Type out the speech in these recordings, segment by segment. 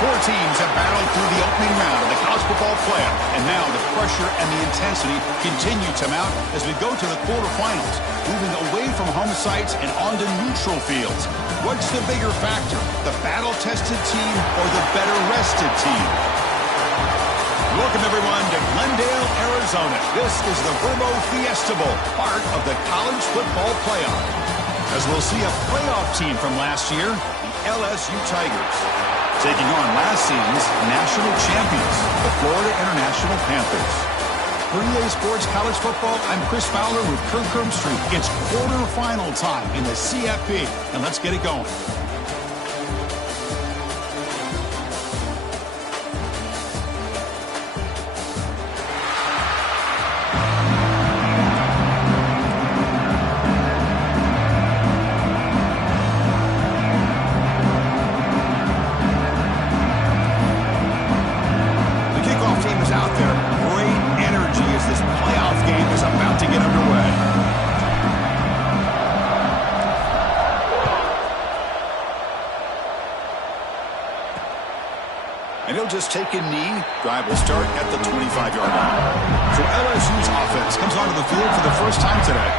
Four teams have battled through the opening round of the college football playoff, and now the pressure and the intensity continue to mount as we go to the quarterfinals, moving away from home sites and onto neutral fields. What's the bigger factor, the battle-tested team or the better-rested team? Welcome, everyone, to Glendale, Arizona. This is the Verbo Fiesta Bowl, part of the college football playoff. As we'll see a playoff team from last year, the LSU Tigers, taking on last season's national champions, the Florida International Panthers. For EA Sports College Football, I'm Chris Fowler with Kirk Street. It's quarterfinal time in the CFP, and let's get it going. And he'll just take a knee. Drive will start at the 25-yard line. So LSU's offense comes onto the field for the first time today.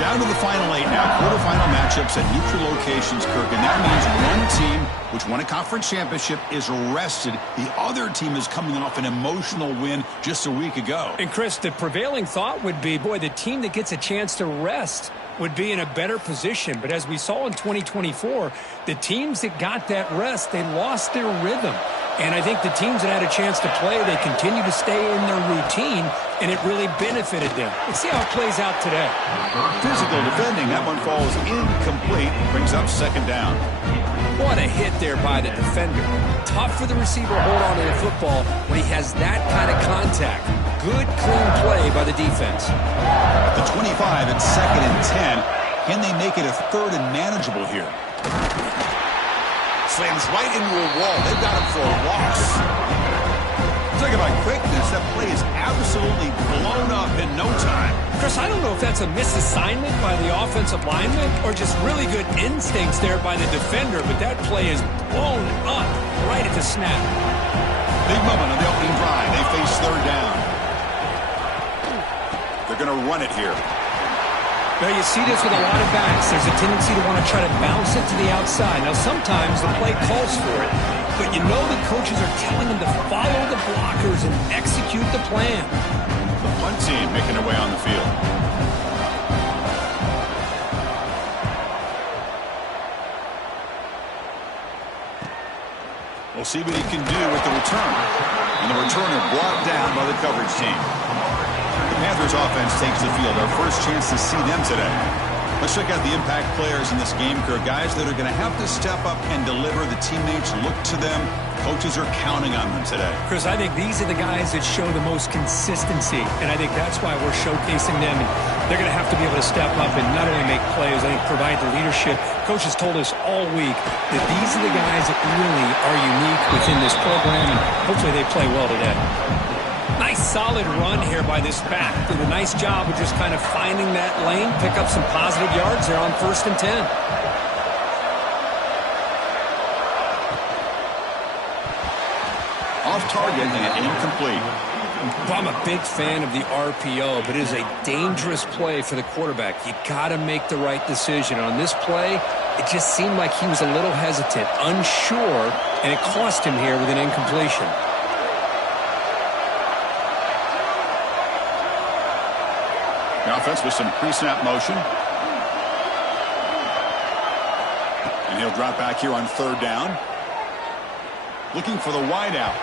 Down to the final 8 now. Quarterfinal matchups at neutral locations, Kirk. And that means one team, which won a conference championship, is rested. The other team is coming off an emotional win just a week ago. And, Chris, the prevailing thought would be, boy, the team that gets a chance to rest would be in a better position. But as we saw in 2024, the teams that got that rest, they lost their rhythm. And I think the teams that had a chance to play, they continue to stay in their routine, and it really benefited them. Let's see how it plays out today. Physical defending. That one falls incomplete. Brings up second down. What a hit there by the defender. Tough for the receiver to hold on to the football when he has that kind of contact. Good, clean play by the defense. At the 25, it's 2nd and 10. Can they make it a 3rd and manageable here? Slams right into a wall. They've got him for a loss. Talk about quickness. That play is absolutely blown up in no time. Chris, I don't know if that's a misassignment by the offensive lineman or just really good instincts there by the defender, but that play is blown up right at the snap. Big moment on the opening drive. They face 3rd down. They're going to run it here. Now, you see this with a lot of backs. There's a tendency to want to try to bounce it to the outside. Now, sometimes the play calls for it, but you know the coaches are telling them to follow the blockers and execute the plan. The punt team making their way on the field. We'll see what he can do with the return. And the returner brought down by the coverage team. The Panthers offense takes the field. Our first chance to see them today. Let's check out the impact players in this game, Kirk. Guys that are going to have to step up and deliver. The teammates look to them. Coaches are counting on them today. Chris, I think these are the guys that show the most consistency, and I think that's why we're showcasing them. And they're going to have to be able to step up and not only make plays, I think provide the leadership. Coaches told us all week that these are the guys that really are unique within this program, and hopefully they play well today. Nice solid run here by this back. Did a nice job of just kind of finding that lane, pick up some positive yards there on 1st and 10. Off target and incomplete. Well, I'm a big fan of the RPO, but it is a dangerous play for the quarterback. You got to make the right decision. On this play, it just seemed like he was a little hesitant, unsure, and it cost him here with an incompletion. The offense with some pre-snap motion. And he'll drop back here on 3rd down. Looking for the wideout.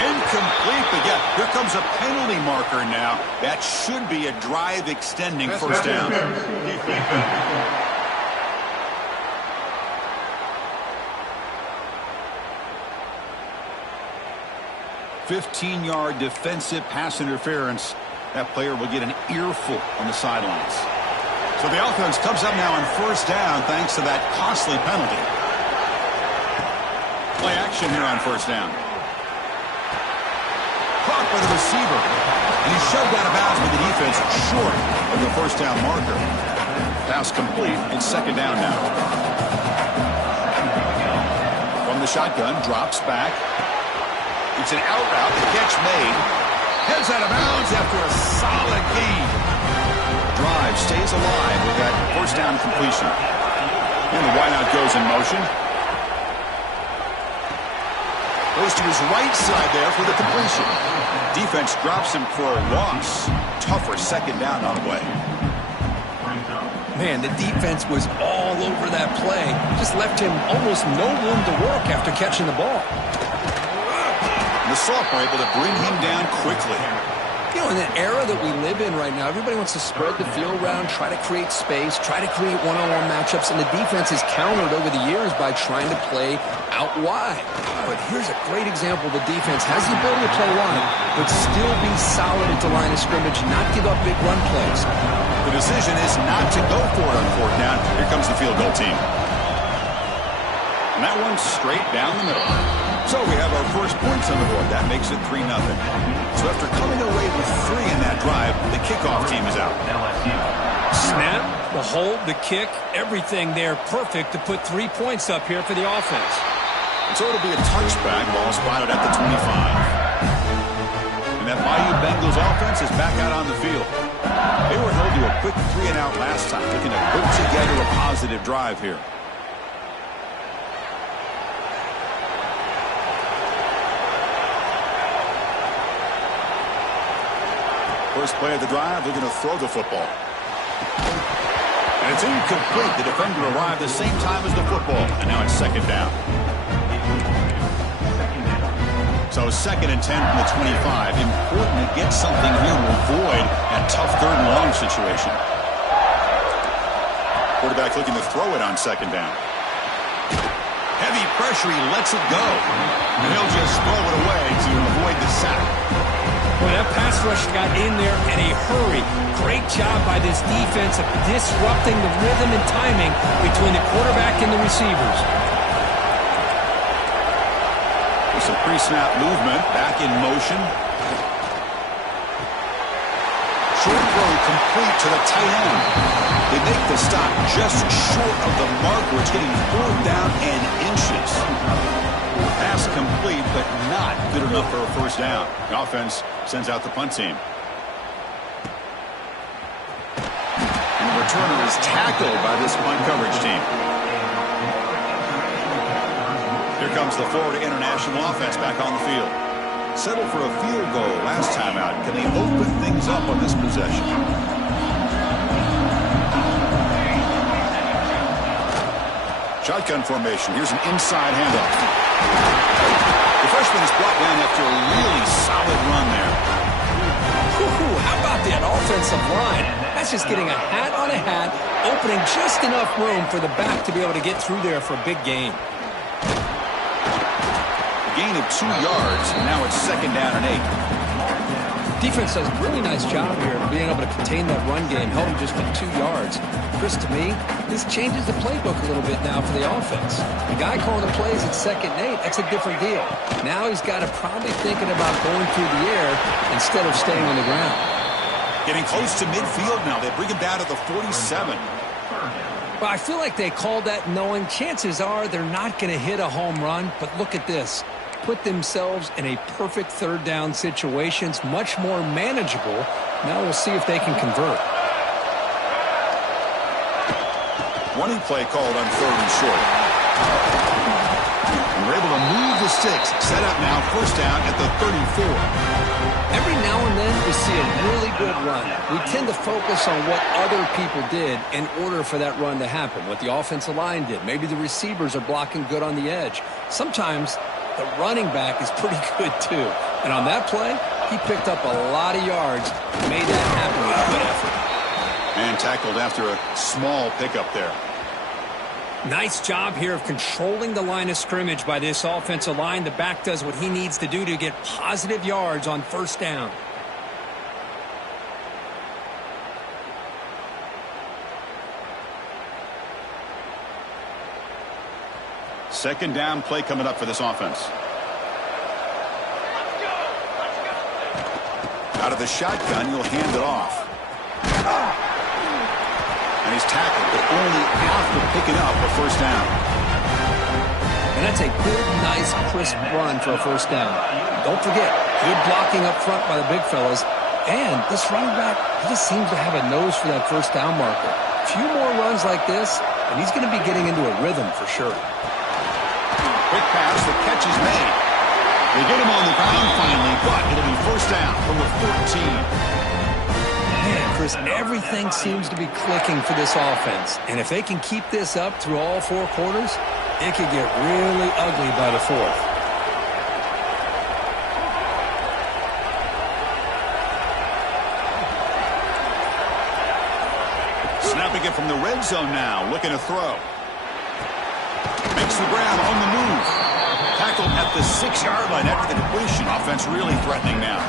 Incomplete, but yeah, here comes a penalty marker now. That should be a drive-extending first down. 15-yard defensive pass interference. That player will get an earful on the sidelines. So the offense comes up now on 1st down thanks to that costly penalty. Play action here on 1st down. Caught by the receiver. And he's shoved out of bounds with the defense short of the 1st down marker. Pass complete. It's 2nd down now. From from the shotgun, drops back. It's an out route, the catch made. Heads out of bounds after a solid gain. Drive stays alive with that first down completion. And the wideout goes in motion. Goes to his right side there for the completion. Defense drops him for a loss. Tougher second down on the way. Man, the defense was all over that play. Just left him almost no room to work after catching the ball. The sophomore able to bring him down quickly. You know, in the era that we live in right now, everybody wants to spread the field around, try to create space, try to create one-on-one matchups, and the defense has countered over the years by trying to play out wide. But here's a great example. The defense has the ability to play wide, but still be solid at the line of scrimmage, not give up big run plays. The decision is not to go for it on fourth down. Here comes the field goal team. And that one's straight down the middle. So we have our first points on the board. That makes it 3-0. So after coming away with 3 in that drive, the kickoff team is out. LSU. Snap, the hold, the kick, everything there perfect to put 3 points up here for the offense. And so it'll be a touchback, ball spotted at the 25. And that Bayou Bengals offense is back out on the field. They were held to a quick 3-and-out last time, looking to put together a positive drive here. First play of the drive, they're going to throw the football. And it's incomplete. The defender arrived the same time as the football. And now it's second down. So 2nd and 10 from the 25. Important to get something here to avoid that tough 3rd and long situation. Quarterback looking to throw it on 2nd down. Heavy pressure, he lets it go. And he'll just throw it away to avoid the sack. Well, that pass rush got in there in a hurry. Great job by this defense of disrupting the rhythm and timing between the quarterback and the receivers. There's some pre-snap movement, back in motion. Short throw complete to the tight end. They make the stop just short of the mark where it's getting 4th down and inches. Pass complete, but not good enough for a first down. The offense sends out the punt team. And the returner is tackled by this punt coverage team. Here comes the Florida International offense back on the field. Settled for a field goal last time out. Can they open things up on this possession? Shotgun formation. Here's an inside handoff. The freshman is brought down after a really solid run there. How about that offensive line? That's just getting a hat on a hat, opening just enough room for the back to be able to get through there for a big gain. A gain of 2 yards, and now it's 2nd down and 8. Defense does a really nice job here of being able to contain that run game, held him just to 2 yards. Chris, to me, this changes the playbook a little bit now for the offense. The guy calling the plays at 2nd and 8, that's a different deal. Now he's got to probably thinking about going through the air instead of staying on the ground. Getting close to midfield now. They bring him down to the 47. Well, I feel like they called that knowing chances are they're not going to hit a home run, but look at this. Put themselves in a perfect 3rd down situation. It's much more manageable. Now we'll see if they can convert. Running play called on 3rd and short. And we're able to move the sticks. Set up now, 1st down at the 34. Every now and then we see a really good run. We tend to focus on what other people did in order for that run to happen, what the offensive line did. Maybe the receivers are blocking good on the edge. Sometimes the running back is pretty good too. And on that play, he picked up a lot of yards, made that happen with a good effort. And tackled after a small pickup there. Nice job here of controlling the line of scrimmage by this offensive line. The back does what he needs to do to get positive yards on 1st down. Second down play coming up for this offense. Out of the shotgun, you'll hand it off. And he's tackled, but only after picking up a 1st down. And that's a good, nice, crisp run for a first down. Don't forget, good blocking up front by the big fellas. And this running back, he just seems to have a nose for that first down marker. A few more runs like this, and he's going to be getting into a rhythm for sure. Quick pass, the catch is made. They get him on the ground finally, but it'll be first down from the 14. Man, Chris, everything seems to be clicking for this offense. And if they can keep this up through all 4 quarters, it could get really ugly by the 4th. Snapping it from the red zone now, looking to throw. Makes the grab on the move. Tackled at the 6-yard line after the completion. Offense really threatening now.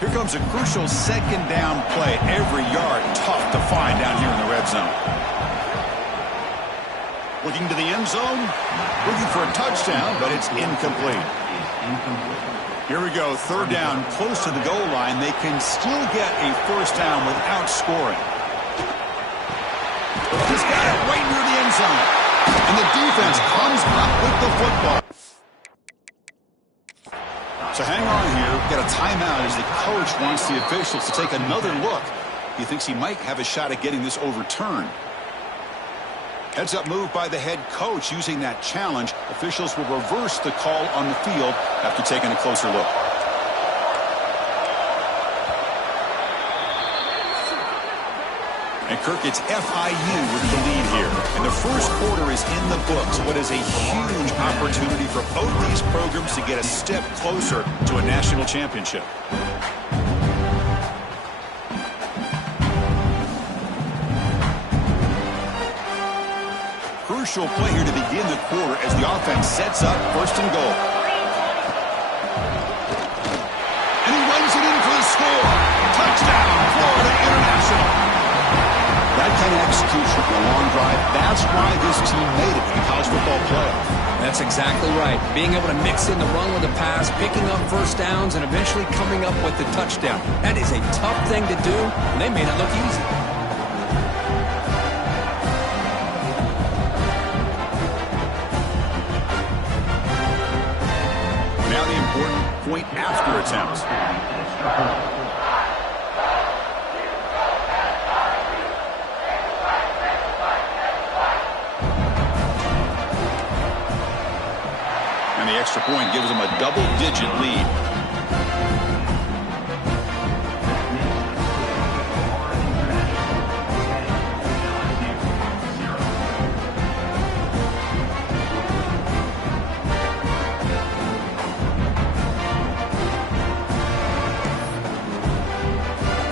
Here comes a crucial second down play. Every yard tough to find down here in the red zone. Looking to the end zone. Looking for a touchdown, but it's incomplete. Here we go, third down, close to the goal line. They can still get a first down without scoring. Just got it right near the end zone. And the defense comes up with the football. So hang on here. We've got a timeout as the coach wants the officials to take another look. He thinks he might have a shot at getting this overturned. Heads-up move by the head coach using that challenge. Officials will reverse the call on the field after taking a closer look. And Kirk, it's FIU with the lead here. And the first quarter is in the books. What is a huge opportunity for both these programs to get a step closer to a national championship. Crucial play here to begin the quarter as the offense sets up first and goal. And he runs it in for the score. Touchdown, Florida International. That kind of execution for a long drive, that's why this team made it in the college football playoff. That's exactly right. Being able to mix in the run with the pass, picking up first downs, and eventually coming up with the touchdown. That is a tough thing to do, and they made it look easy. Point after attempts. And the extra point gives them a double-digit lead.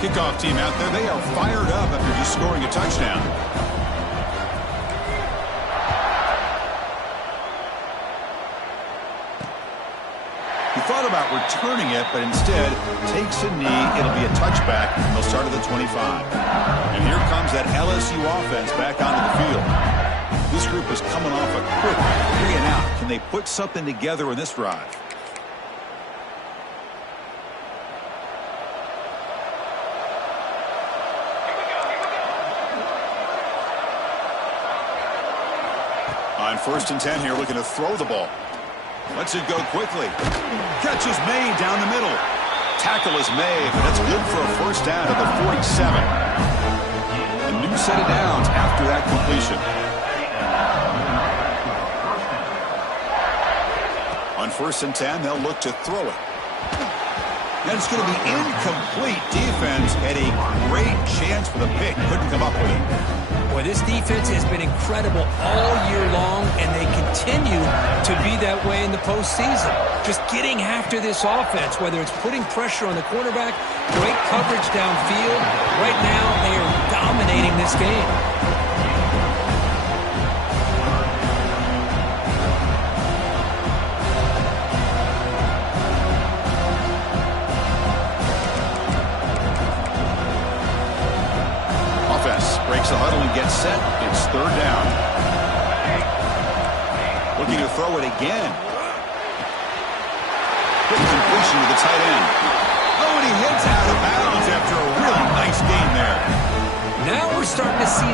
Kickoff team out there, they are fired up after just scoring a touchdown. He thought about returning it, but instead takes a knee. It'll be a touchback, and they'll start at the 25. And here comes that LSU offense back onto the field. This group is coming off a quick 3-and-out. Can they put something together in this drive? On 1st and 10 here, looking to throw the ball. Lets it go quickly. Catch is made down the middle. Tackle is made, but that's good for a first down at the 47. A new set of downs after that completion. On 1st and 10, they'll look to throw it. And it's going to be incomplete. Defense had a great chance for the pick. Couldn't come up with it. Boy, this defense has been incredible all year long, and they continue to be that way in the postseason. Just getting after this offense, whether it's putting pressure on the quarterback, great coverage downfield. Right now, they are dominating this game. Breaks the huddle and gets set. It's 3rd down. Looking to throw it again. Quick completion to the tight end. Oh, and he hits out of bounds after a really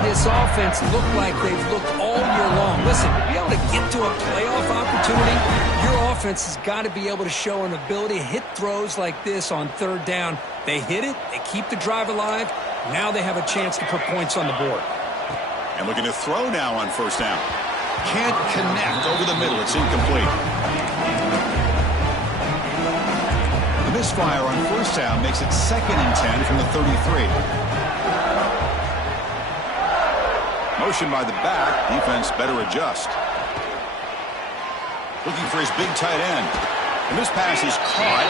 this offense look like they've looked all year long. Listen, to be able to get to a playoff opportunity, your offense has got to be able to show an ability to hit throws like this on third down. They hit it, they keep the drive alive. Now they have a chance to put points on the board. And looking to throw now on first down. Can't connect over the middle. It's incomplete. The misfire on first down makes it 2nd and 10 from the 33. Motion by the back. Defense better adjust. Looking for his big tight end. And this pass is caught.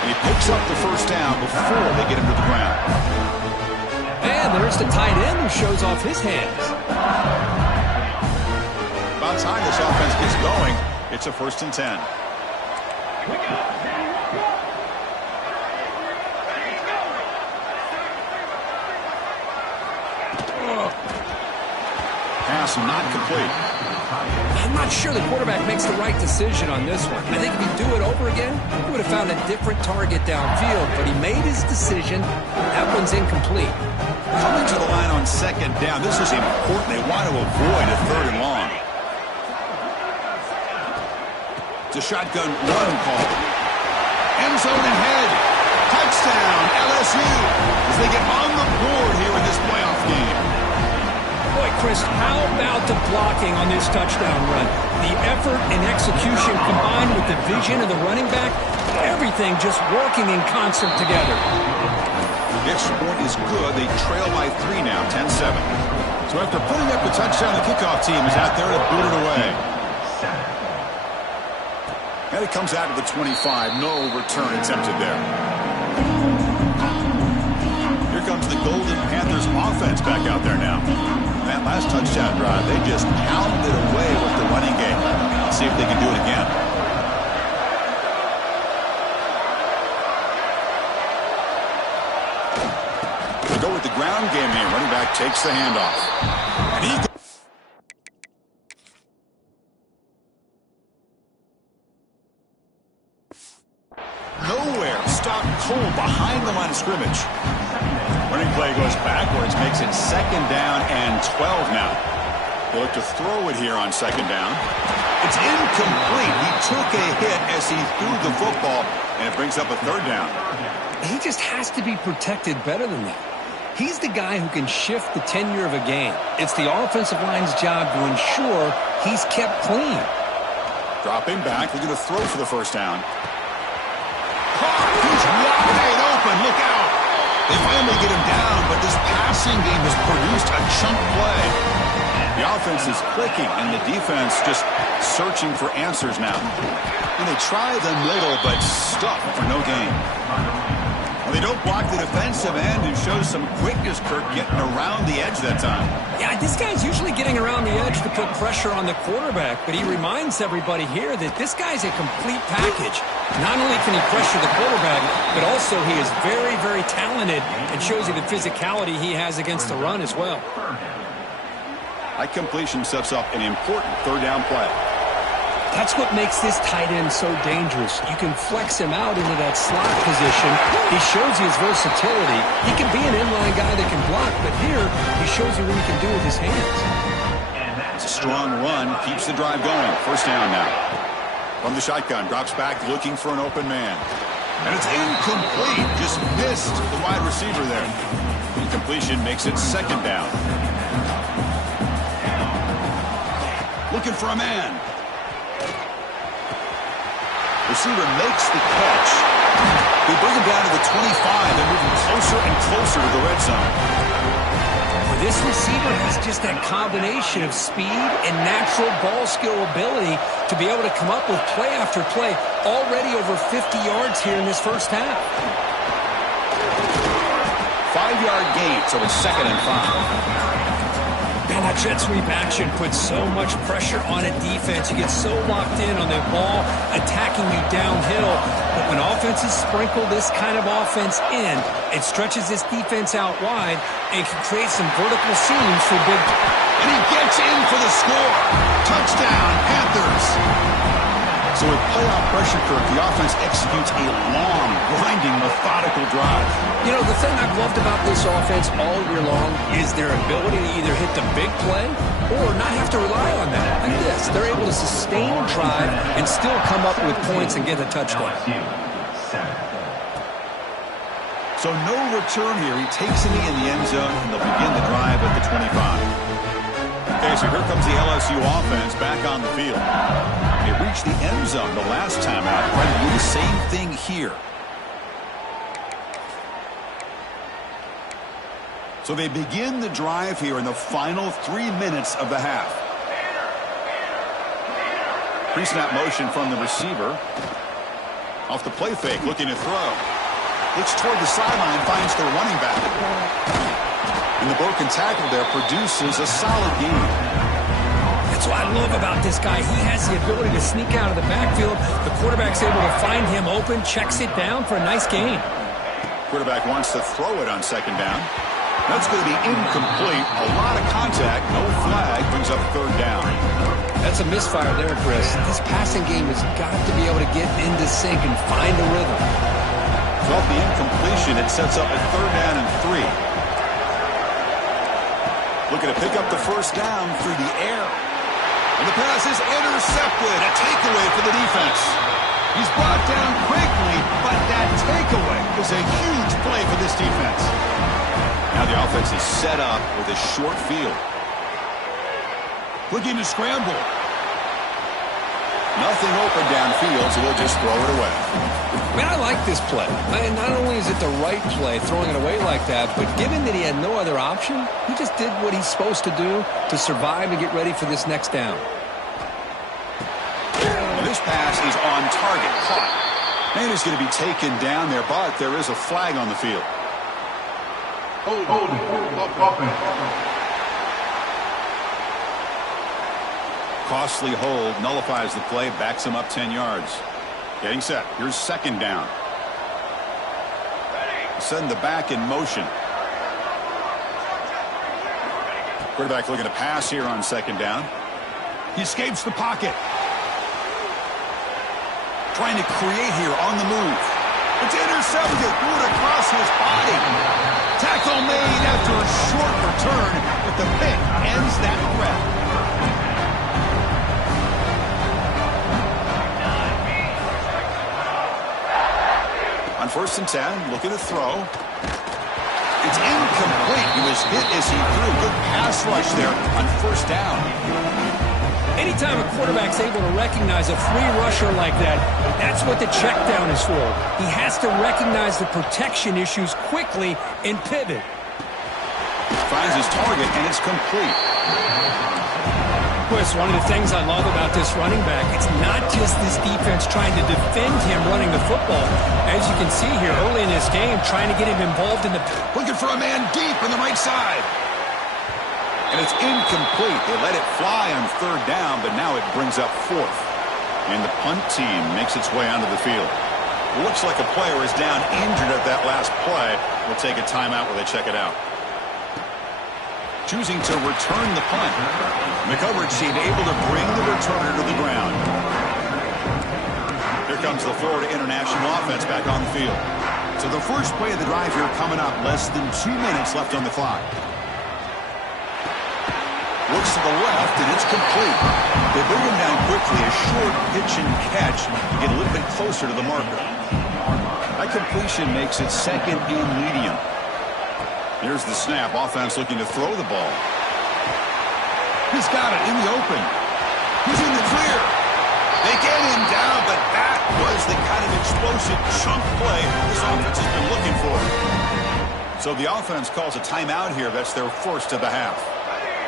And he picks up the first down before they get him to the ground. And there's the tight end who shows off his hands. About time this offense gets going. It's a 1st and 10. Pass not complete. I'm not sure the quarterback makes the right decision on this one. I think if he'd do it over again, he would have found a different target downfield, but he made his decision. That one's incomplete. Coming to the line on 2nd down. This is important. They want to avoid a 3rd and long. It's a shotgun run call. End zone ahead. Touchdown, LSU, as they get on the board here in this playoff game. Boy, Chris, how about the blocking on this touchdown run? The effort and execution combined with the vision of the running back, everything just working in concert together. The extra point is good. They trail by 3 now, 10-7. So after putting up the touchdown, the kickoff team is out there to boot it away. And it comes out to the 25. No return attempted there. Here comes the Golden Panthers offense back out there now. That last touchdown drive, they just pounded away with the running game. Let's see if they can do it again. They go with the ground game here. Running back takes the handoff. And he nowhere. Stopped cold behind the line of scrimmage. Running play goes backwards, makes it 2nd down and 12 now. They look to throw it here on 2nd down. It's incomplete. He took a hit as he threw the football, and it brings up a 3rd down. He just has to be protected better than that. He's the guy who can shift the tenure of a game. It's the offensive line's job to ensure he's kept clean. Dropping back, looking to throw for the 1st down. He's wide open. Look out. They finally get him down, but this passing game has produced a chunk play. The offense is clicking, and the defense just searching for answers now. And they try the middle, but stuck for no gain. Well, they don't block the defensive end and shows some quickness, Kirk, getting around the edge that time. Yeah, this guy's usually getting around the edge to put pressure on the quarterback, but he reminds everybody here that this guy's a complete package. Not only can he pressure the quarterback, but also he is very, very talented and shows you the physicality he has against the run as well. That completion sets up an important 3rd down play. That's what makes this tight end so dangerous. You can flex him out into that slot position. He shows you his versatility. He can be an inline guy that can block, but here he shows you what he can do with his hands. It's a strong run, keeps the drive going. 1st down now. From the shotgun, drops back looking for an open man. And it's incomplete. Just missed the wide receiver there. Incompletion makes it 2nd down. Looking for a man. Receiver makes the catch. They bring him down to the 25. They're moving closer and closer to the red zone. This receiver has just that combination of speed and natural ball skill ability to be able to come up with play after play. Already over 50 yards here in this 1st half. 5-yard gain, so it's 2nd and 5. Man, that jet sweep action puts so much pressure on a defense. You get so locked in on the ball attacking you downhill. But when offenses sprinkle this kind of offense in, it stretches this defense out wide and can create some vertical seams for big. And he gets in for the score. Touchdown, Panthers. So with playoff pressure, Kirk, the offense executes a long, grinding, methodical drive. You know, the thing I've loved about this offense all year long is their ability to either hit the big play or not have to rely on that. Like this, they're able to sustain a drive and still come up with points and get a touchdown. So no return here. He takes it in the end zone, and they'll begin the drive at the 25. Okay, so here comes the LSU offense back on the field. They reached the end zone the last time out. Trying to do the same thing here. So they begin the drive here in the final 3 minutes of the half. Pre-snap motion from the receiver. Off the play fake, looking to throw. Looks toward the sideline, finds their running back. And the broken tackle there produces a solid gain. That's what I love about this guy. He has the ability to sneak out of the backfield. The quarterback's able to find him open, checks it down for a nice gain. Quarterback wants to throw it on second down. That's going to be incomplete. A lot of contact, no flag, brings up third down. That's a misfire there, Chris. This passing game has got to be able to get into sync and find a rhythm. Off the incompletion, it sets up a third down and 3. Looking to pick up the first down through the air. And the pass is intercepted. A takeaway for the defense. He's brought down quickly, but that takeaway is a huge play for this defense. Now the offense is set up with a short field. Looking to scramble. Nothing open downfield, so they'll just throw it away. Man, I like this play. Not only is it the right play, throwing it away like that, but given that he had no other option, he just did what he's supposed to do to survive and get ready for this next down. And this pass is on target, caught. Man is going to be taken down there, but there is a flag on the field. Costly hold, nullifies the play, backs him up 10 yards. Getting set. Here's second down. Send the back in motion. Quarterback looking to pass here on second down. He escapes the pocket. Trying to create here on the move. It's intercepted. Threw it across his body. Tackle made after a short return, but the pick ends that threat. On 1st and 10, looking to throw. It's incomplete. He was hit as he threw. Good pass rush there on 1st down. Anytime a quarterback's able to recognize a free rusher like that, that's what the check down is for. He has to recognize the protection issues quickly and pivot. Finds his target, and it's complete. Chris, one of the things I love about this running back, it's not just this defense trying to defend him running the football. As you can see here early in this game, trying to get him involved in the... Looking for a man deep on the right side. And it's incomplete. They let it fly on 3rd down, but now it brings up 4th. And the punt team makes its way onto the field. It looks like a player is down injured at that last play. We'll take a timeout while they check it out. Choosing to return the punt. The coverage team able to bring the returner to the ground. Here comes the Florida International offense back on the field. So the first play of the drive here coming up. Less than 2 minutes left on the clock. Looks to the left, and it's complete. They bring him down quickly. A short pitch and catch to get a little bit closer to the marker. That completion makes it 2nd and medium. Here's the snap. Offense looking to throw the ball. He's got it in the open. He's in the clear. They get him down, but that was the kind of explosive chunk play this offense has been looking for. So the offense calls a timeout here. That's their first of the half.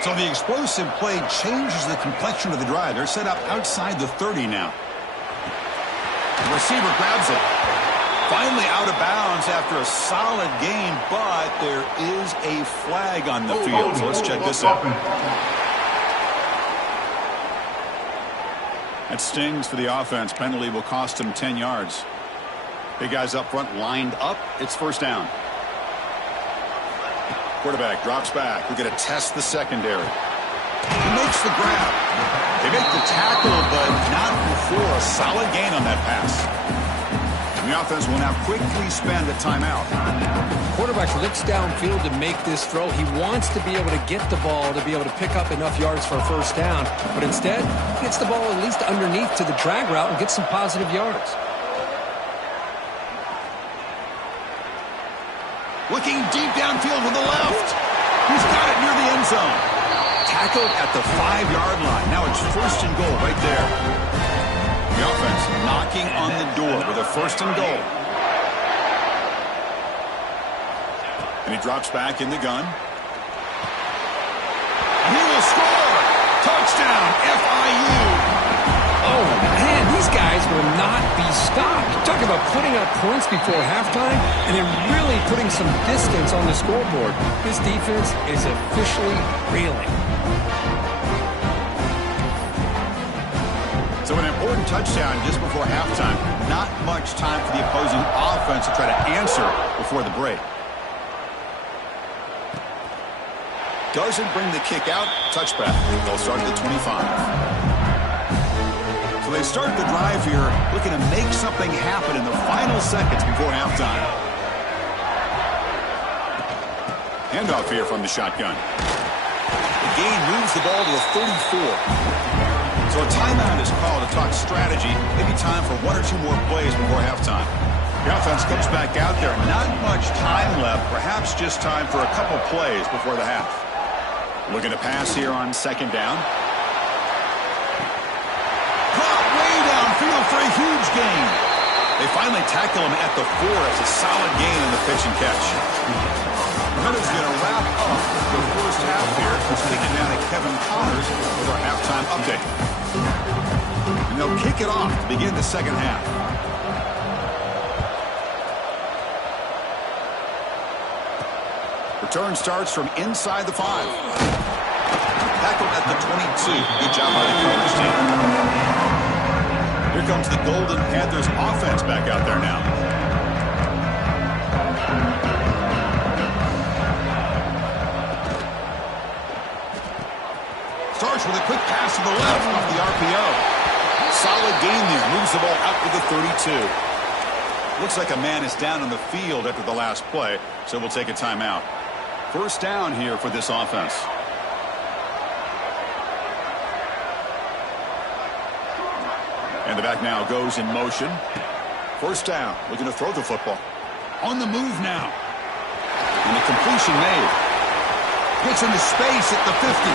So the explosive play changes the complexion of the drive. They're set up outside the 30 now. The receiver grabs it. Finally out of bounds after a solid gain, but there is a flag on the field. So let's check this out. That stings for the offense. Penalty will cost him 10 yards. Big guys up front lined up. It's 1st down. Quarterback drops back. We're going to test the secondary. He makes the grab. They make the tackle, but not before a solid gain on that pass. And the offense will now quickly spend a timeout. Quarterback looks downfield to make this throw. He wants to be able to get the ball to be able to pick up enough yards for a first down, but instead he gets the ball at least underneath to the drag route and gets some positive yards. Looking deep downfield with the left. He's got it near the end zone. Tackled at the 5-yard line. Now it's first and goal right there. The offense knocking on the door with a first and goal. And he drops back in the gun. And he will score! Touchdown, FIU! Oh, man, these guys will not be stopped. Talk about putting up points before halftime and then really putting some distance on the scoreboard. This defense is officially reeling. So an important touchdown just before halftime. Not much time for the opposing offense to try to answer before the break. Doesn't bring the kick out. Touchback. They'll start at the 25. So they start the drive here looking to make something happen in the final seconds before halftime. Handoff here from the shotgun. The gain moves the ball to the 34. So a timeout is called to talk strategy. Maybe time for one or two more plays before halftime. The offense comes back out there. Not much time left. Perhaps just time for a couple plays before the half. Looking to pass here on second down. Drop way downfield for a huge gain. They finally tackle him at the 4. It's a solid gain on the pitch and catch. Minutes going to wrap up the first half here. Let's kick it down to Kevin Connors with our halftime update. And they'll kick it off to begin the second half. Return starts from inside the 5. Tackled at the 22. Good job by the coverage team. Here comes the Golden Panthers offense back out there now. Starts with a quick pass to the left off the RPO. Solid gain there. Moves the ball out to the 32. Looks like a man is down on the field after the last play, so we'll take a timeout. First down here for this offense. And the back now goes in motion. First down. Looking to throw the football. On the move now. And the completion made. Gets into space at the 50.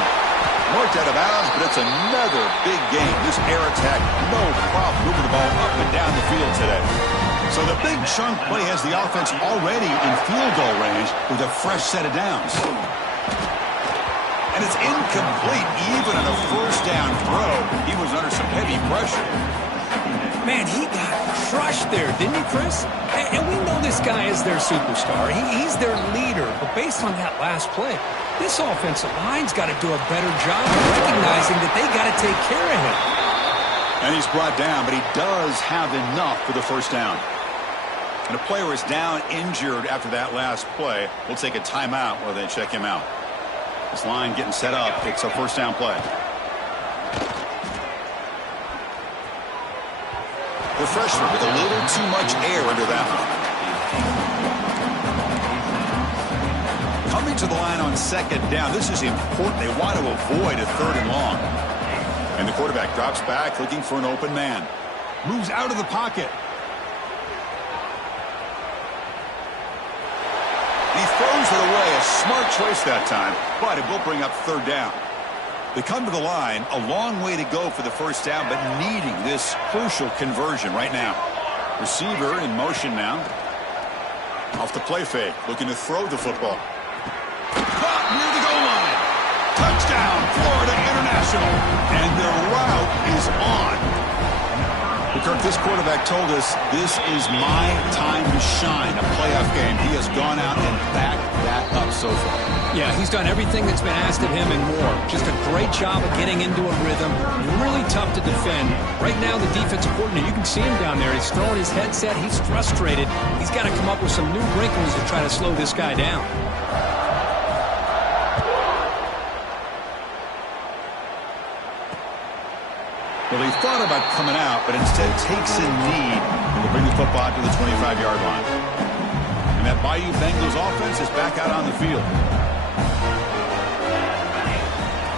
Marked out of bounds, but it's another big game. This air attack, no problem moving the ball up and down the field today. So the big chunk play has the offense already in field goal range with a fresh set of downs. And it's incomplete even on a first down throw. He was under some heavy pressure. Man, he got crushed there, didn't he, Chris? And we know this guy is their superstar. He's their leader. But based on that last play, this offensive line's got to do a better job of recognizing that they got to take care of him. And he's brought down, but he does have enough for the first down. And a player is down injured after that last play. We'll take a timeout while they check him out. This line getting set up. It's a first down play. The freshman with a little too much air under that one. Coming to the line on second down. This is important. They want to avoid a third and long. And the quarterback drops back looking for an open man. Moves out of the pocket. He throws it away. A smart choice that time, but it will bring up third down. They come to the line, a long way to go for the first down, but needing this crucial conversion right now. Receiver in motion now. Off the play fake, looking to throw the football. Caught near the goal line. Touchdown, Florida International. And their route is on. Kirk, this quarterback told us this is my time to shine, a playoff game. He has gone out and backed that up so far. Yeah, he's done everything that's been asked of him and more. Just a great job of getting into a rhythm. Really tough to defend. Right now, the defensive coordinator, you can see him down there. He's throwing his headset. He's frustrated. He's got to come up with some new wrinkles to try to slow this guy down. Well, he thought about coming out, but instead takes a knee and will bring the football to the 25-yard line. And that Bayou Bengals offense is back out on the field.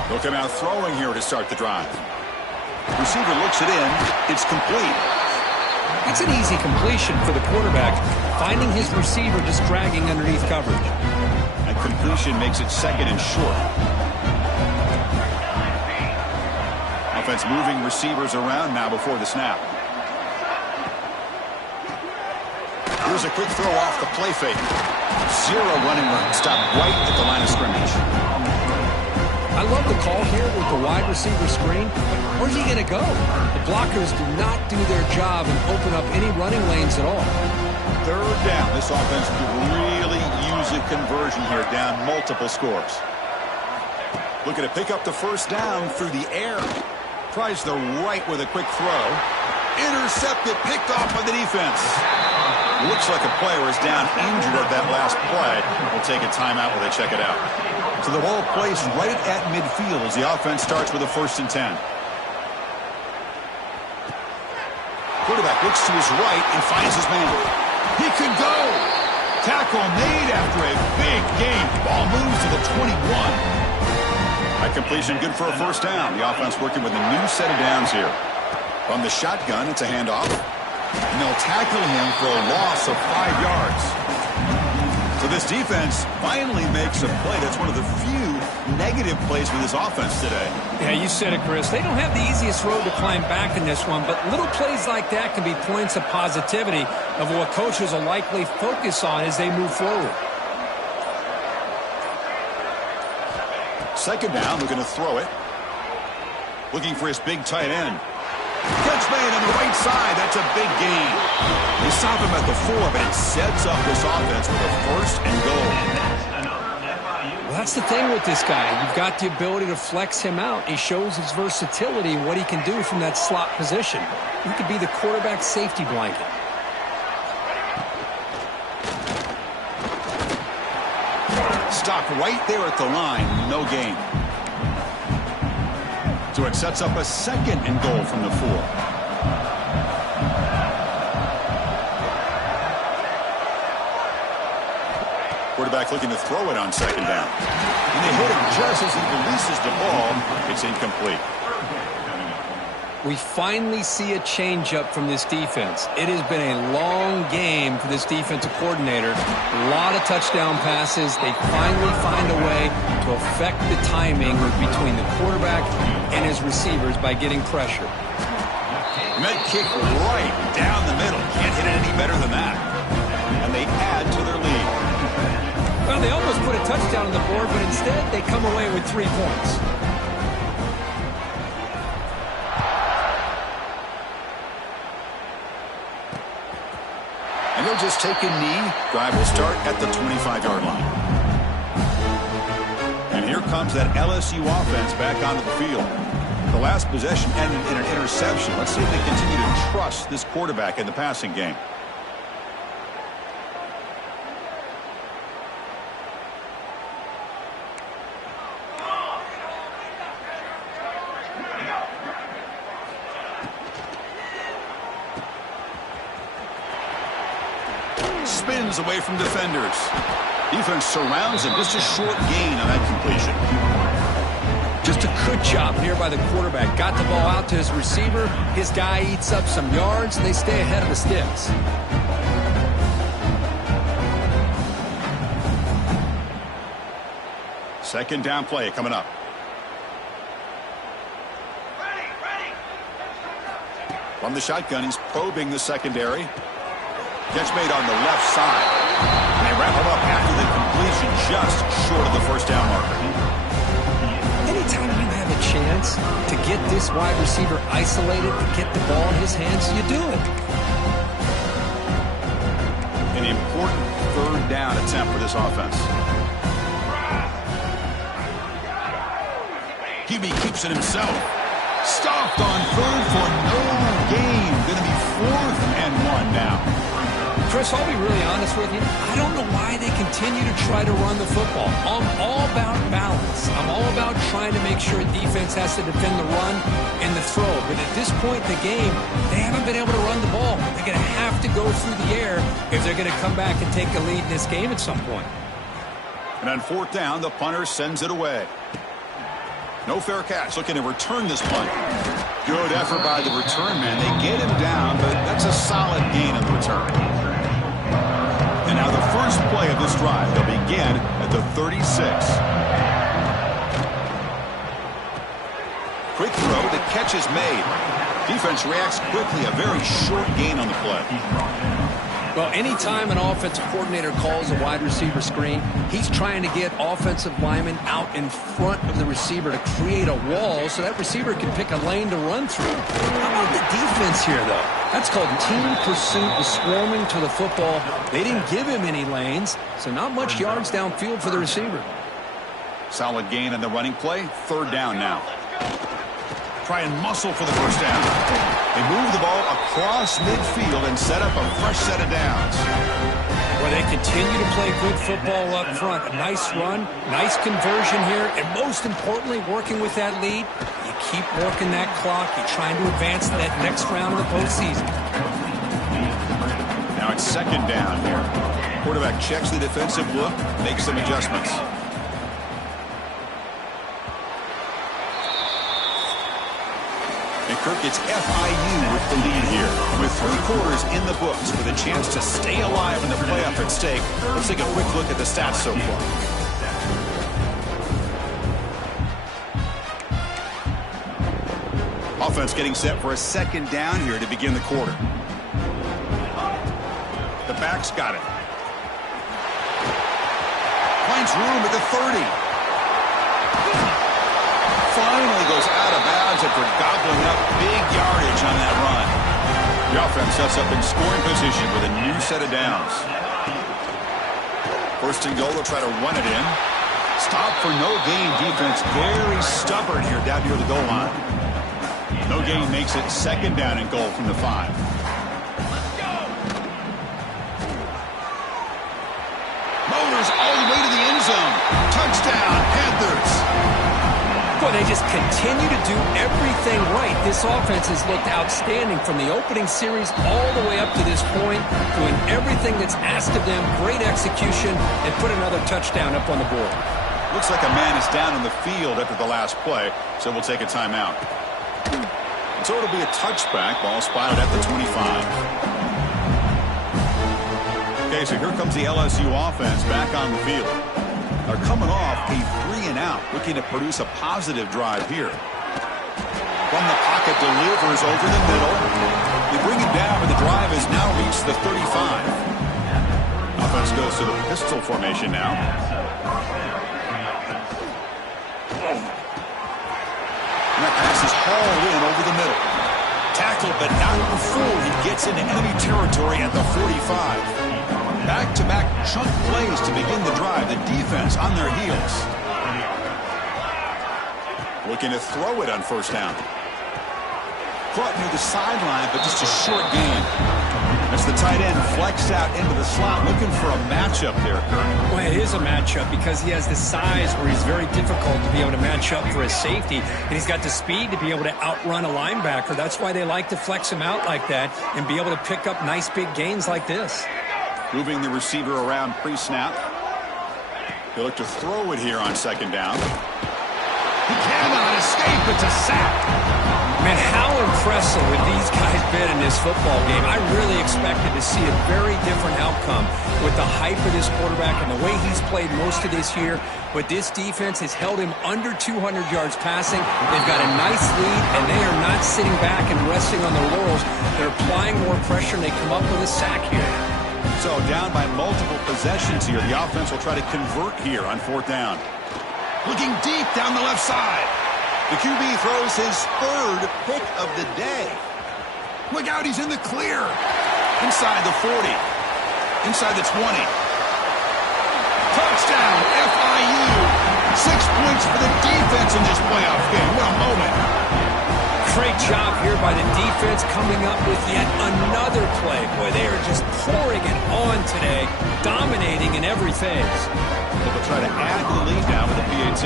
They'll come out throwing here to start the drive. Receiver looks it in. It's complete. It's an easy completion for the quarterback, finding his receiver just dragging underneath coverage. That completion makes it second and short. Offense moving receivers around now before the snap. Here's a quick throw off the play fake. Zero running room. Stopped right at the line of scrimmage. I love the call here with the wide receiver screen. Where's he going to go? The blockers do not do their job and open up any running lanes at all. Third down. This offense could really use a conversion here, down multiple scores. Looking to pick up the first down through the air. Tries the right with a quick throw. Intercepted, picked off by the defense. Looks like a player is down injured at that last play. We'll take a timeout while they check it out. So the ball placed right at midfield as the offense starts with a 1st and 10. Quarterback looks to his right and finds his man. He could go. Tackle made after a big gain. Ball moves to the 21. That completion good for a first down. The offense working with a new set of downs here. From the shotgun, it's a handoff. And they'll tackle him for a loss of 5 yards. So this defense finally makes a play. That's one of the few negative plays with this offense today. Yeah, you said it, Chris. They don't have the easiest road to climb back in this one, but little plays like that can be points of positivity of what coaches will likely focus on as they move forward. Second down, looking to throw it. Looking for his big tight end. Catch made on the right side. That's a big gain. They stop him at the 4, but it sets up this offense with a 1st and goal. Well, that's the thing with this guy. You've got the ability to flex him out. He shows his versatility, what he can do from that slot position. He could be the quarterback safety blanket. Stopped right there at the line. No gain. So it sets up a 2nd and goal from the 4. Quarterback looking to throw it on 2nd down. And they hit him just as he releases the ball. It's incomplete. We finally see a changeup from this defense. It has been a long game for this defensive coordinator. A lot of touchdown passes. They finally find a way to affect the timing between the quarterback and his receivers by getting pressure. Med kick right down the middle. Can't hit it any better than that. And they add to their lead. Well, they almost put a touchdown on the board, but instead they come away with 3 points. And they'll just take a knee. Drive will start at the 25-yard line. And here comes that LSU offense back onto the field. The last possession ended in an interception. Let's see if they continue to trust this quarterback in the passing game. Spins away from defenders. Defense surrounds him. Just a short gain on that completion. Just a good job here by the quarterback. Got the ball out to his receiver. His guy eats up some yards, and they stay ahead of the sticks. Second down play coming up. From the shotgun, he's probing the secondary. Catch made on the left side. And they wrap him up after the completion, just short of the first down marker. Anytime you have a chance to get this wide receiver isolated, to get the ball in his hands, you do it. An important third down attempt for this offense. QB keeps it himself. Stopped on third for no gain. Going to be 4th and 1 now. Chris, I'll be really honest with you. I don't know why they continue to try to run the football. I'm all about balance. I'm all about trying to make sure defense has to defend the run and the throw. But at this point in the game, they haven't been able to run the ball. They're going to have to go through the air if they're going to come back and take a lead in this game at some point. And on fourth down, the punter sends it away. No fair catch. Looking to return this punt. Good effort by the return man. They get him down, but that's a solid gain on the return. And now the first play of this drive. They'll begin at the 36. Quick throw. The catch is made. Defense reacts quickly. A very short gain on the play. Well, anytime an offensive coordinator calls a wide receiver screen, he's trying to get offensive linemen out in front of the receiver to create a wall so that receiver can pick a lane to run through. How about the defense here, though? That's called team pursuit and swarming to the football. They didn't give him any lanes, so not much yards downfield for the receiver. Solid gain on the running play. Third down now. Try and muscle for the first down. They move the ball across midfield and set up a fresh set of downs. Well, they continue to play good football up front. A nice run, nice conversion here, and most importantly, working with that lead, you keep working that clock. You're trying to advance to that next round of the postseason. Now it's second down here. Quarterback checks the defensive look, makes some adjustments. And Kirk gets FIU with the lead here. With 3 quarters in the books with a chance to stay alive in the playoff at stake, let's take a quick look at the stats so far. Offense getting set for a second down here to begin the quarter. The back's got it. Finds room at the 30. Finally goes out of bounds after gobbling up big yardage on that run. The offense sets up in scoring position with a new set of downs. First and goal, they'll try to run it in. Stop for no gain. Defense very stubborn here down near the goal line. No gain makes it second down and goal from the 5. Motors all the way to the end zone. Touchdown, Panthers. Boy, they just continue to do everything right. This offense has looked outstanding from the opening series all the way up to this point, doing everything that's asked of them, great execution, and put another touchdown up on the board. Looks like a man is down on the field after the last play, so we'll take a timeout. And so it'll be a touchback, ball spotted at the 25. Okay, so here comes the LSU offense back on the field. They're coming off a 3-and-out, looking to produce a positive drive here. From the pocket, delivers over the middle. They bring him down, but the drive has now reached the 35. Offense goes to the pistol formation now. And that pass is hauled in over the middle. Tackled, but not before he gets into enemy territory at the 45. Back-to-back chunk plays to begin the drive. The defense on their heels. Looking to throw it on first down. Caught near the sideline, but just a short gain. As the tight end flexed out into the slot, looking for a matchup there, Kirk. Well, it is a matchup because he has the size where he's very difficult to be able to match up for his safety, and he's got the speed to be able to outrun a linebacker. That's why they like to flex him out like that and be able to pick up nice big gains like this. Moving the receiver around pre-snap. He'll look to throw it here on second down. He cannot escape. It's a sack. Man, how impressive have these guys been in this football game? I really expected to see a very different outcome with the hype of this quarterback and the way he's played most of this year. But this defense has held him under 200 yards passing. They've got a nice lead, and they are not sitting back and resting on their laurels. They're applying more pressure, and they come up with a sack here. So down by multiple possessions here. The offense will try to convert here on fourth down. Looking deep down the left side. The QB throws his 3rd pick of the day. Look out, he's in the clear. Inside the 40. Inside the 20. Touchdown, FIU. 6 points for the defense in this playoff game. What a moment. Great job here by the defense coming up with yet another play. Boy, they are just pouring it on today, dominating in every phase. They'll try to add to the lead now with the PAT.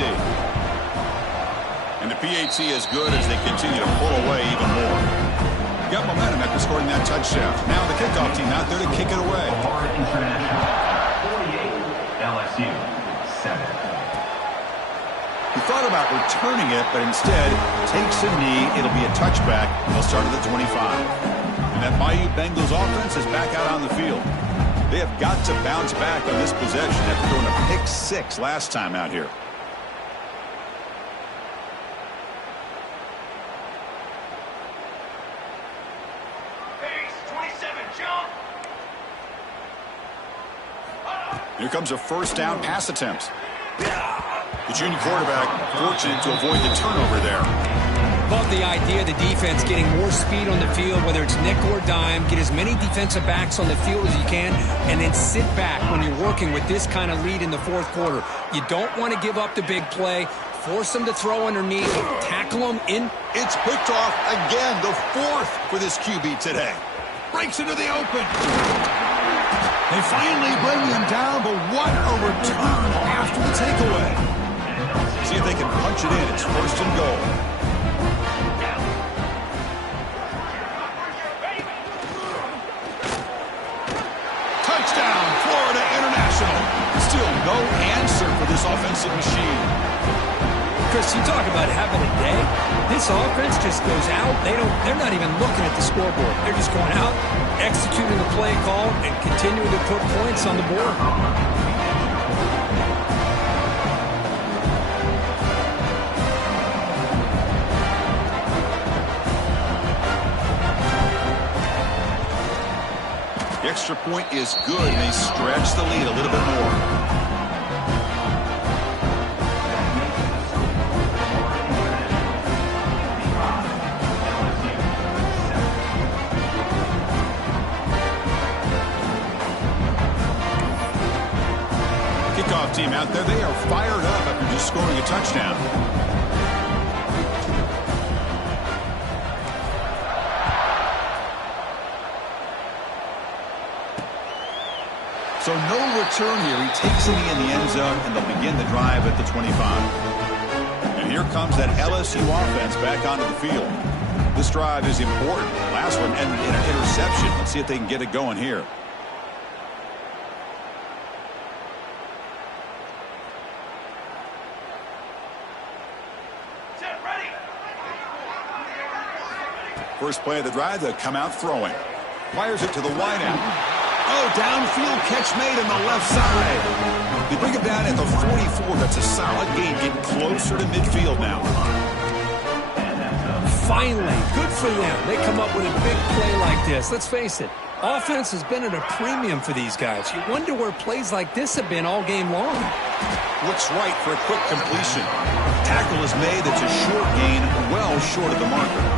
And the PAT is good as they continue to pull away even more. Got momentum after scoring that touchdown. Now the kickoff team out there to kick it away. 48, LSU 7. He thought about returning it, but instead takes a knee. It'll be a touchback. They'll start at the 25. And that Bayou Bengals offense is back out on the field. They have got to bounce back on this possession after throwing a pick-6 last time out here. Here comes a first down pass attempt. The junior quarterback fortunate to avoid the turnover there. Love the idea of the defense getting more speed on the field, whether it's nickel or dime. Get as many defensive backs on the field as you can, and then sit back when you're working with this kind of lead in the fourth quarter. You don't want to give up the big play. Force them to throw underneath. Tackle them in. It's picked off again, the fourth for this QB today. Breaks into the open. They finally bring him down, but what a return after the takeaway. See if they can punch it in. It's first and goal. Touchdown, Florida International. Still no answer for this offensive machine. Chris, you talk about having a day. This offense just goes out. They're not even looking at the scoreboard. They're just going out, executing the play call, and continuing to put points on the board. The extra point is good, and they stretch the lead a little bit more. Team out there, they are fired up after just scoring a touchdown. So no return here. He takes a knee in the end zone, and they'll begin the drive at the 25. And here comes that LSU offense back onto the field. This drive is important. Last one ended in an interception. Let's see if they can get it going here. First play of the drive, they'll come out throwing. Fires it to the wideout. Oh, downfield catch made on the left side. They bring him down at the 44. That's a solid gain, getting closer to midfield now. Finally, good for them. They come up with a big play like this. Let's face it, offense has been at a premium for these guys. You wonder where plays like this have been all game long. Looks right for a quick completion. Tackle is made. That's a short gain, well short of the marker.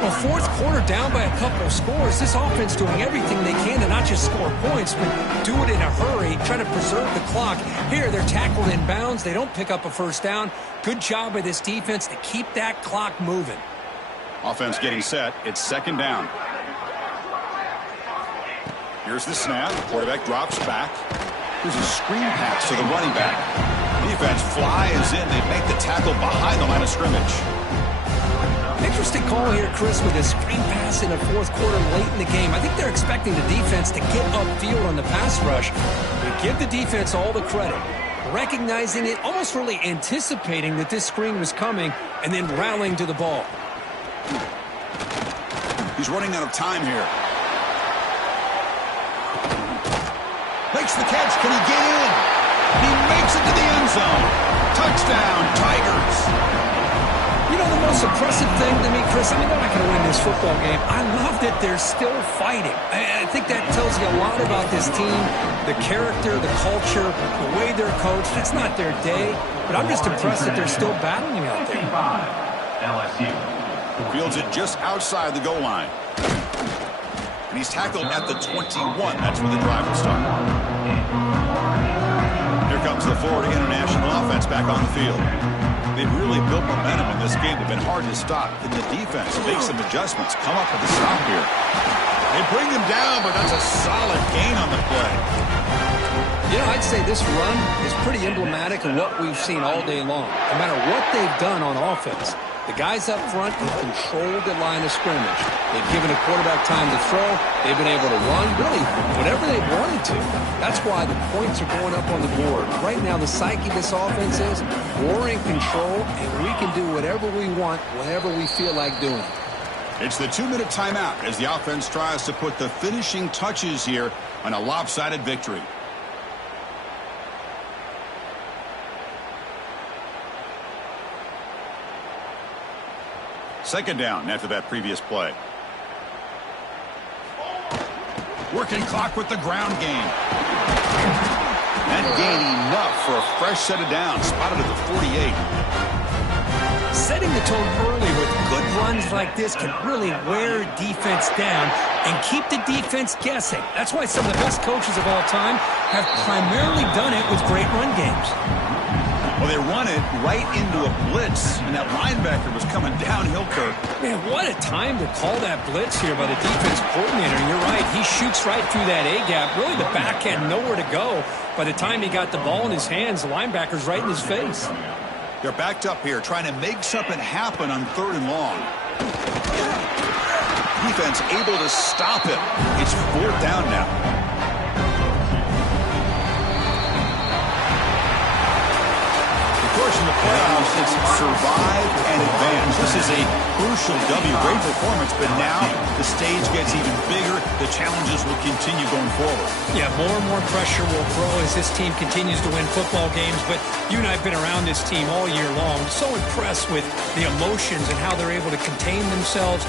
Well, fourth quarter down by a couple of scores. This offense doing everything they can to not just score points, but do it in a hurry, try to preserve the clock. Here, they're tackled in bounds. They don't pick up a first down. Good job by this defense to keep that clock moving. Offense getting set. It's second down. Here's the snap. Quarterback drops back. Here's a screen pass to the running back. Defense flies in. They make the tackle behind the line of scrimmage. Interesting call here, Chris, with a screen pass in the fourth quarter late in the game. I think they're expecting the defense to get upfield on the pass rush. They give the defense all the credit, recognizing it, almost really anticipating that this screen was coming, and then rallying to the ball. He's running out of time here. Makes the catch. Can he get in? He makes it to the end zone. Touchdown, Tigers. You know, the most impressive thing to me, Chris, I mean, they're not going to win this football game. I love that they're still fighting. I think that tells you a lot about this team, the character, the culture, the way they're coached. It's not their day, but I'm just impressed that they're still battling out there. LSU. Fields it just outside the goal line. And he's tackled at the 21. That's where the drive will start. Here comes the Florida International offense back back on the field. They've really built momentum in this game. They've been hard to stop. In the defense, make some adjustments. Come up with a stop here. They bring them down, but that's a solid gain on the play. You know, I'd say this run is pretty emblematic of what we've seen all day long. No matter what they've done on offense, the guys up front have controlled the line of scrimmage. They've given a quarterback time to throw. They've been able to run, really, whatever they've wanted to. That's why the points are going up on the board. Right now, the psyche of this offense is we're in control, and we can do whatever we want whenever we feel like doing it. It's the 2-minute timeout as the offense tries to put the finishing touches here on a lopsided victory. Second down after that previous play. Working clock with the ground game. That gained enough for a fresh set of downs. Spotted at the 48. Setting the tone early with good runs like this can really wear defense down and keep the defense guessing. That's why some of the best coaches of all time have primarily done it with great run games. Well, they run it right into a blitz, and that linebacker was coming downhill, Kirk. Man, what a time to call that blitz here by the defense coordinator. And you're right, he shoots right through that A-gap. Really, the back had nowhere to go. By the time he got the ball in his hands, the linebacker's right in his face. They're backed up here, trying to make something happen on 3rd and long. Defense able to stop it. It's 4th down now. In the playoffs, it's survive and advance. This is a crucial W. Great performance, but now the stage gets even bigger. The challenges will continue going forward. Yeah, more and more pressure will grow as this team continues to win football games. But you and I have been around this team all year long. So impressed with the emotions and how they're able to contain themselves,